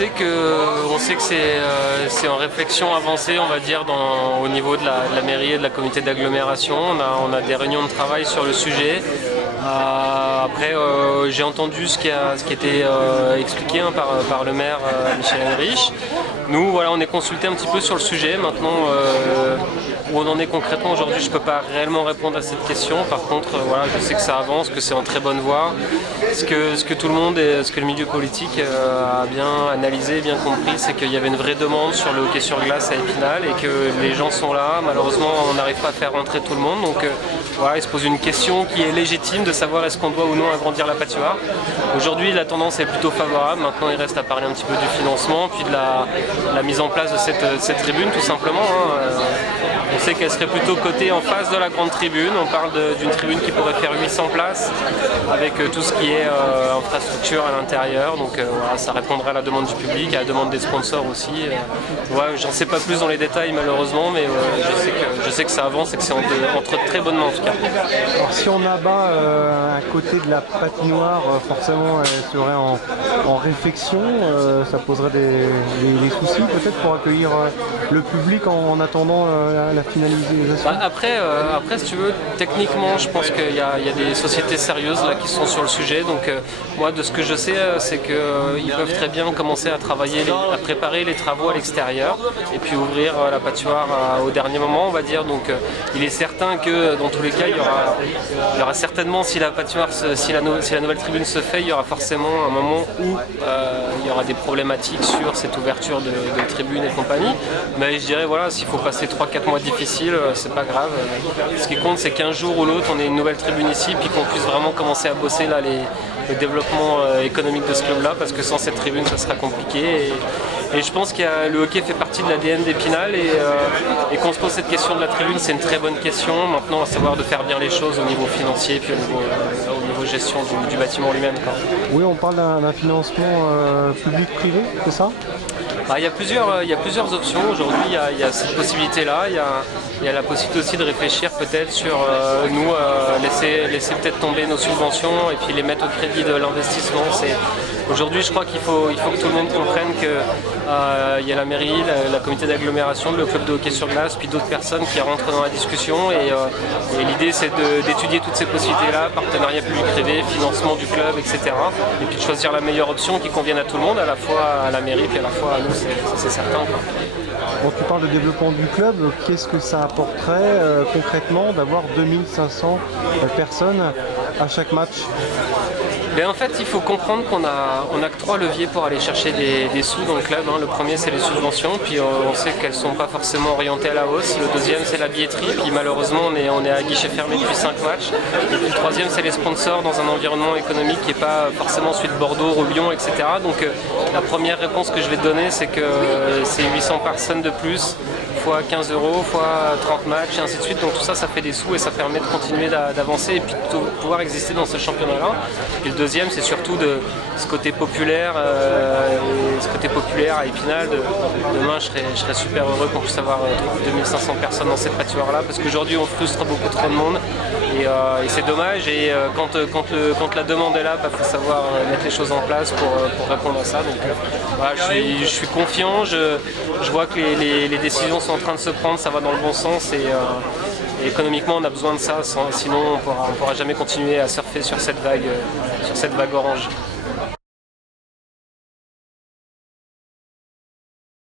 sait que c'est en réflexion avancée, on va dire, au niveau de la mairie et de la communauté d'agglomération. On a des réunions de travail sur le sujet. Après, j'ai entendu ce qui était expliqué par le maire Michel Henrich. Nous, voilà, on est consulté un petit peu sur le sujet. Maintenant, où on en est concrètement aujourd'hui, je ne peux pas réellement répondre à cette question. Par contre, voilà, je sais que ça avance, que c'est en très bonne voie. Ce que tout le monde et ce que le milieu politique a bien analysé, bien compris, c'est qu'il y avait une vraie demande sur le hockey sur glace à Épinal et que les gens sont là. Malheureusement, on n'arrive pas à faire rentrer tout le monde. Donc voilà, il se pose une question qui est légitime de savoir est-ce qu'on doit ou non agrandir la patinoire. Aujourd'hui, la tendance est plutôt favorable. Maintenant, il reste à parler un petit peu du financement, puis de la mise en place de cette tribune, tout simplement. On sait qu'elle serait plutôt cotée en face de la grande tribune. On parle d'une tribune qui pourrait faire 800 places avec tout ce qui est infrastructure à l'intérieur. Donc voilà, ça répondrait à la demande du public, à la demande des sponsors aussi. Ouais, j'en sais pas plus dans les détails malheureusement, mais je sais que ça avance et que c'est entre très bonnes mains en tout cas. Alors si on abat à côté de la patinoire, forcément elle serait en réflexion, ça poserait des soucis peut-être pour accueillir le public en attendant la finalisation. Après, si tu veux, techniquement, je pense qu'il y a des sociétés sérieuses là qui sont sur le sujet. Donc moi, de ce que je sais, c'est qu'ils peuvent très bien commencer à travailler, à préparer les travaux à l'extérieur et puis ouvrir la patinoire au dernier moment, on va dire. Donc il est certain que dans tous les cas, il y aura certainement, si la patinoire, si la nouvelle tribune se fait, il y aura forcément un moment où il y aura des problématiques sur cette ouverture de tribune et compagnie. Mais je dirais, voilà, s'il faut passer 3-4 mois difficiles, c'est pas grave. Ce qui compte, c'est qu'un jour ou l'autre, on ait une nouvelle tribune ici, puis qu'on puisse vraiment commencer à bosser là le développement économique de ce club-là, parce que sans cette tribune, ça sera compliqué. Et je pense que le hockey fait partie de l'ADN d'Épinal et qu'on se pose cette question de la tribune, c'est une très bonne question. Maintenant, à savoir de faire bien les choses au niveau financier et puis au niveau gestion du bâtiment lui-même. Oui, on parle d'un financement public-privé, c'est ça ? Il y a plusieurs options. Aujourd'hui, il y a cette possibilité-là. Il y a la possibilité aussi de réfléchir peut-être sur laisser peut-être tomber nos subventions et puis les mettre au crédit de l'investissement. Aujourd'hui, je crois qu'il faut que tout le monde comprenne qu'il y a la mairie, la communauté d'agglomération, le club de hockey sur glace, puis d'autres personnes qui rentrent dans la discussion. Et l'idée, c'est d'étudier toutes ces possibilités-là, partenariat public-privé, financement du club, etc. Et puis de choisir la meilleure option qui convienne à tout le monde, à la fois à la mairie, puis à la fois à nous, c'est certain. Bon, tu parles de développement du club, qu'est-ce que ça apporterait concrètement d'avoir 2500 personnes à chaque match ? Mais en fait, il faut comprendre qu'on a que 3 leviers pour aller chercher des sous dans le club. Le premier, c'est les subventions, puis on sait qu'elles ne sont pas forcément orientées à la hausse. Le deuxième, c'est la billetterie, puis malheureusement, on est à guichet fermé depuis 5 matchs. Et puis le troisième, c'est les sponsors dans un environnement économique qui n'est pas forcément celui de Bordeaux, ou Lyon, etc. Donc la première réponse que je vais te donner, c'est que c'est 800 personnes de plus, fois 15 euros, fois 30 matchs, et ainsi de suite. Donc tout ça, ça fait des sous et ça permet de continuer d'avancer et puis de pouvoir exister dans ce championnat-là. Et le deuxième, c'est surtout de ce côté populaire, à Épinal. Demain, je serais super heureux qu'on puisse avoir 2500 personnes dans cette patinoire-là, parce qu'aujourd'hui, on frustre beaucoup trop de monde et c'est dommage. Et quand la demande est là, il faut savoir mettre les choses en place pour répondre à ça. Donc voilà, je suis confiant. Je vois que les décisions sont en train de se prendre, ça va dans le bon sens et économiquement on a besoin de ça, sinon on pourra jamais continuer à surfer sur cette vague orange.